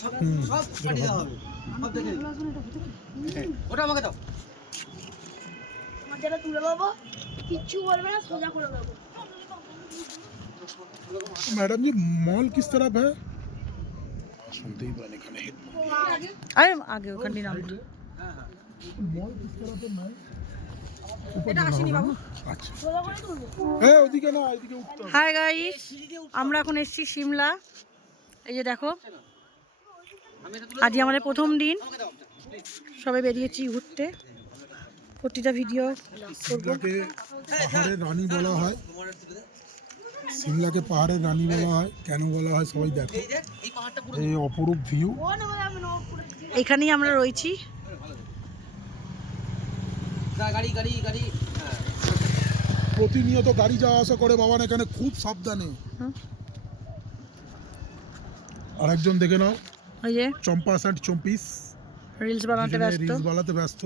সব পাঠিয়ে দেওয়া হবে, সব দেখে ওটা আমাকে দাও। আমার যেটা তুলে দেবো কিচ্ছু বলবে না, সোজা করে দেবো। मैडम जी मॉल किस तरफ है? सुनते ही बने खाने আরে আগে ওখানে নাম मॉल किस तरफ है मैम? এটা আসেনি বাবু। अच्छा সোজা করে তুলবো। ए ওদিকে না এদিকে উঠতে হবে। হাই গাইস, আমরা এখন এসেছি সিমলা। এই যে দেখো, আজ আমাদের প্রথম দিন, সবাই বেরিয়েছি ঘুরতে। প্রতিটা ভিডিও করবো। সিমলাকে পাহাড়ের রানী বলা হয়, সিমলাকে পাহাড়ের রানী বলা হয়। কেন বলা হয় সবাই দেখো, এই পাহাড়টা পুরো এই অপরূপ ভিউ। ও নেবো আমি নেবো পুরো। এখানেই আমরা রয়েছি। গাড়ি গাড়ি গাড়ি। হ্যাঁ প্রতিনিয়ত গাড়ি যাওয়া আসা করে বাবা, এখানে খুব সাবধানে। হুম। আরেকজন দেখে নাও, ওই যে চম্পা অ্যান্ড চম্পিস রিলস বানাতে ব্যস্ত। রিলস বানাতে ব্যস্ত।